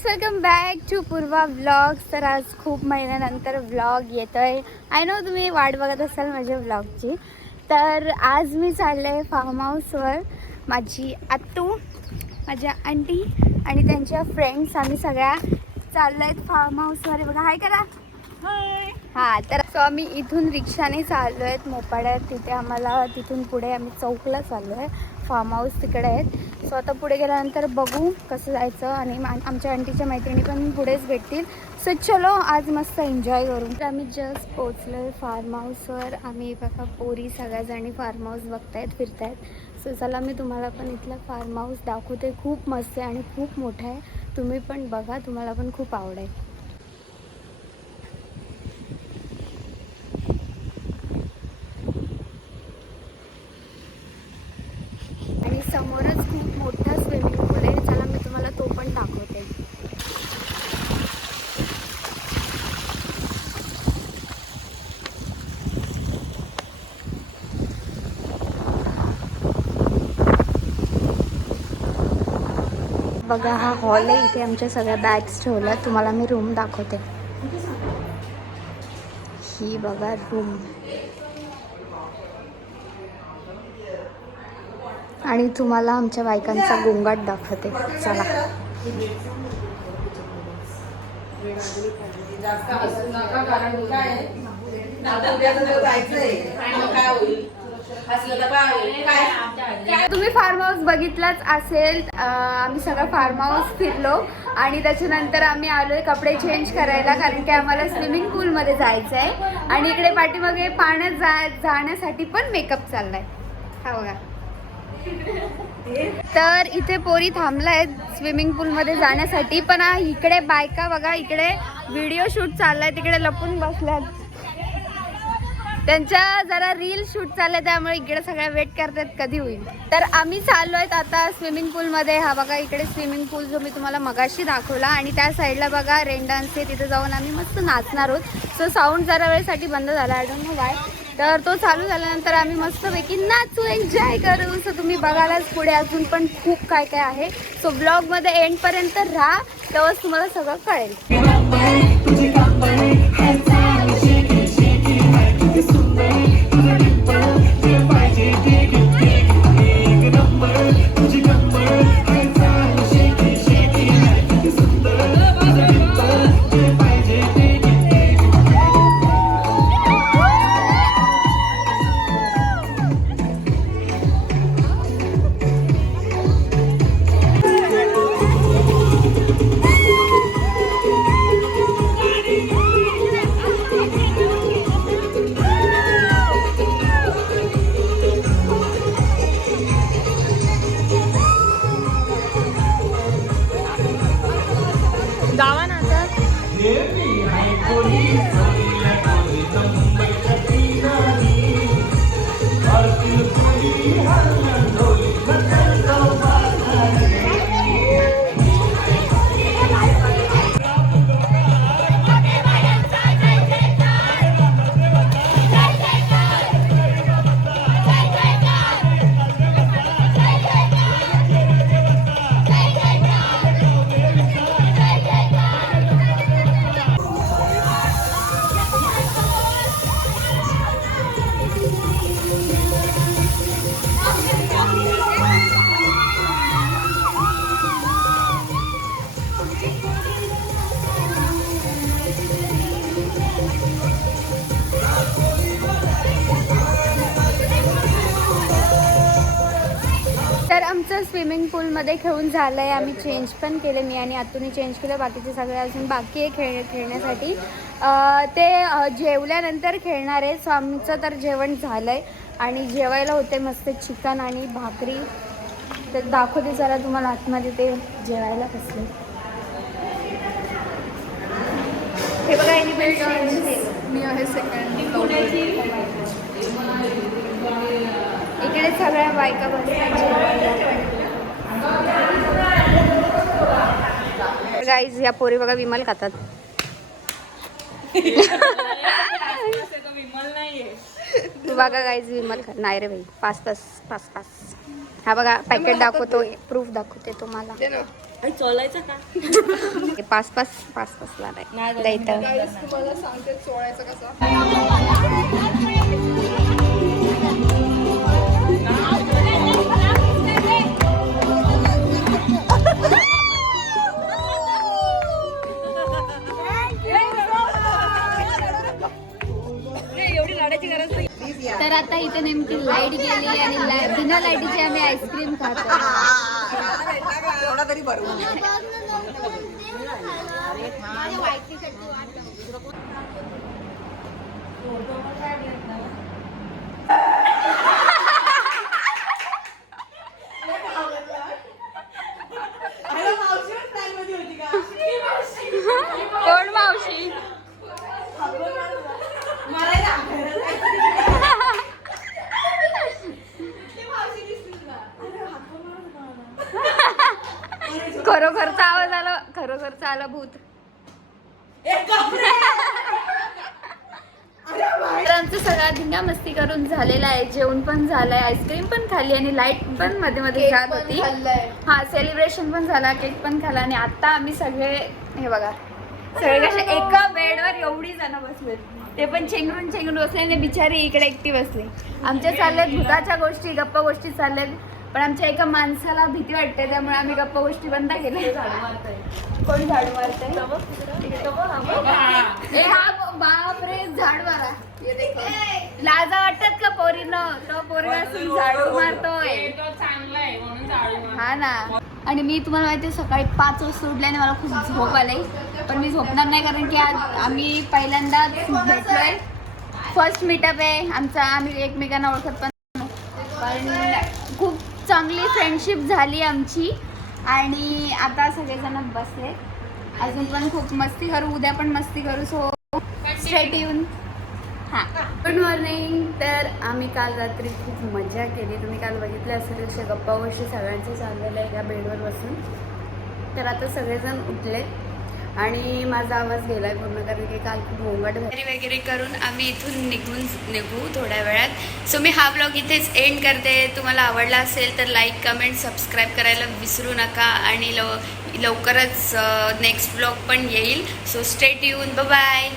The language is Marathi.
Friends, welcome back to Purva vlogs. तर आज खूप महिन्यानंतर व्लॉग येतोय. आय नो तुम्ही वाट बघत असाल माझ्या व्लॉगची. तर आज मी चालले आहे फार्म हाऊसवर. माझी आत्तू, माझ्या आंटी आणि त्यांच्या फ्रेंड्स आम्ही सगळ्या चाललो आहेत फार्म हाऊसवर. बघा हाय करा. हां, तर सो आम्ही इथून रिक्षाने चाललो आहेत मोपाड्यात. तिथे आम्हाला तिथून पुढे आम्ही चौकला चाललो आहे. फार्म हाऊस तिकडे आहेत. सो आता पुढे गेल्यानंतर बघू कसं जायचं. आणि आमच्या आंटीच्या मैत्रिणी पण पुढेच भेटतील. सो चलो आज मस्त एन्जॉय करू. तर आम्ही जस्ट पोचलो आहे फार्म हाऊसवर. आम्ही बघा पोरी सगळ्याजणी फार्म हाऊस बघतायत, फिरतायत. सो चला मी तुम्हाला पण इथलं फार्म हाऊस दाखवते. खूप मस्त आहे आणि खूप मोठं आहे. तुम्ही पण बघा, तुम्हाला पण खूप आवडेल. आणि समोरच खूप मोठा स्विमिंग पूल आहे. चला मी तुम्हाला तो पण दाखवते. बघा हा हॉल आहे. इथे आमच्या सगळ्या बॅग्स ठेवल्या. तुम्हाला मी रूम दाखवते. ही बघा रूम. आणि तुम्हाला आमच्या बायकांचा गोंगाट दाखवते. चला. तुम्ही फार्म हाऊस बघितलाच असेल. आम्ही सगळं फार्म हाऊस फिरलो आणि त्याच्यानंतर आम्ही आलोय कपडे चेंज करायला, कारण की आम्हाला स्विमिंग पूलमध्ये जायचं आहे. आणि इकडे पाठीमागे पाण्यात जाण्यासाठी पण मेकअप चाललाय. हा बघा. तर इथे पोरी थांबल्या आहेत स्विमिंग पूलमध्ये जाण्यासाठी. पण इकडे बायका बघा, इकडे व्हिडिओ शूट चाललाय, तिकडे लपून बसल्यात. त्यांच्या जरा रील शूट चालले, त्यामुळे इकडे सगळ्या वेट करतात कधी होईल. तर आम्ही चाललो आहेत आता स्विमिंग पूलमध्ये. हा बघा इकडे स्विमिंग पूल जो मी तुम्हाला मगाशी दाखवला. आणि त्या साईडला बघा रेन डान्स आहे. तिथे जाऊन आम्ही मस्त नाचणार आहोत. सो साऊंड जरा वेळेसाठी बंद झाला, आय डोंट नो वाय. तर तो चालू झाल्यानंतर आम्ही मस्तपैकी नाचू, एन्जॉय करू. सो तुम्ही बघायलाच पुढे अजून पण खूप काय काय आहे. सो ब्लॉगमध्ये एंडपर्यंत राहा, तेव्हाच तुम्हाला सगळं कळेल. तर आमचं स्विमिंग पूलमध्ये खेळून झालं आहे. आम्ही चेंज पण केले. मी आणि आत्तूने चेंज केलं. बाकीचे सगळे अजून बाकी आहे खेळण्यासाठी. ते जेवल्यानंतर खेळणार आहे. सो आमचं तर जेवण झालं आहे. आणि जेवायला होते मस्त चिकन आणि भाकरी. तर दाखवते जरा तुम्हाला आतमध्ये ते जेवायला बसले. हे बघा मी आहे सेकंड. इकडे सगळ्या बायका बसतात. गाईज या पोरी बघा विमल खातात. बघा गाईज विमल नाही रे भाई. Pass pass pass pass. हा बघा पॅकेट दाखवतो, प्रूफ दाखवते तुम्हाला. पाच ला द्यायचं. तुम्हाला सांगते चोळायचं कसं. तर आता इथे नेमकी लाईट गेली आणि बिना लाईटीची आम्ही आईस्क्रीम खातो. एवढा तरी बरोबर. कोण मावशी? खरोखरचा आवाज आला, खरोखरचा आला भूत. तर आमचं सगळा धिंगा मस्ती करून झालेला आहे. जेवण पण झालंय, आईस्क्रीम पण खाल्ली आणि लाईट पण मध्ये मध्ये जात होती. हा, सेलिब्रेशन पण झाला, केक पण खाल्ला आणि आता आम्ही सगळे हे बघा सगळे कसे एका बेडवर एवढी जण बसले, ते पण चेंगरून बसले आणि बिचारी इकडे एकटी बसली. आमच्या चालल्यात भूताच्या गोष्टी, गप्पा गोष्टी चालल्यात, पण आमच्या एका माणसाला भीती वाटते त्यामुळे आम्ही गप्पा गोष्टी बंद केल्या. कोण झाडू मारतंय? बाप रे, झाड मारा. लाजा वाटतात का पोरीनं? तो पोरगा झाडू मारतोय. हा ना. आणि मी तुम्हाला माहिती सकाळी 5 वाजता उठल्याने मला खूप झोप आली, पण मी झोपणार नाही कारण की आज आम्ही पहिल्यांदा भेटलोय. फर्स्ट मीटअप आहे आमचा. आम्ही एकमेकांना ओळखत पण खूप चांगली फ्रेंडशिप झाली आमची. आणि आता सगळेजण बसले, अजून पण खूप मस्ती करू, उद्या पण मस्ती करू. सो स्ट्रेट येऊन. हां, गुड मॉर्निंग. तर आम्ही काल रात्री खूप मजा केली. तुम्ही काल बघितलं असेल तसे गप्पा गोष्टी सगळ्यांचं चाललेलं आहे एका बेडवर बसून. तर आता सगळेजण उठले आणि माझा आवाज गेलाय पूर्ण कारण की काल खूप घोंगाट वगैरे करून आम्ही इथून निघू थोड्या वेळात. सो मी हा ब्लॉग इथेच एंड करते. तुम्हाला आवडला असेल तर लाईक, कमेंट, सबस्क्राईब करायला विसरू नका आणि लवकरच नेक्स्ट ब्लॉग पण येईल. So stay tune. बाय.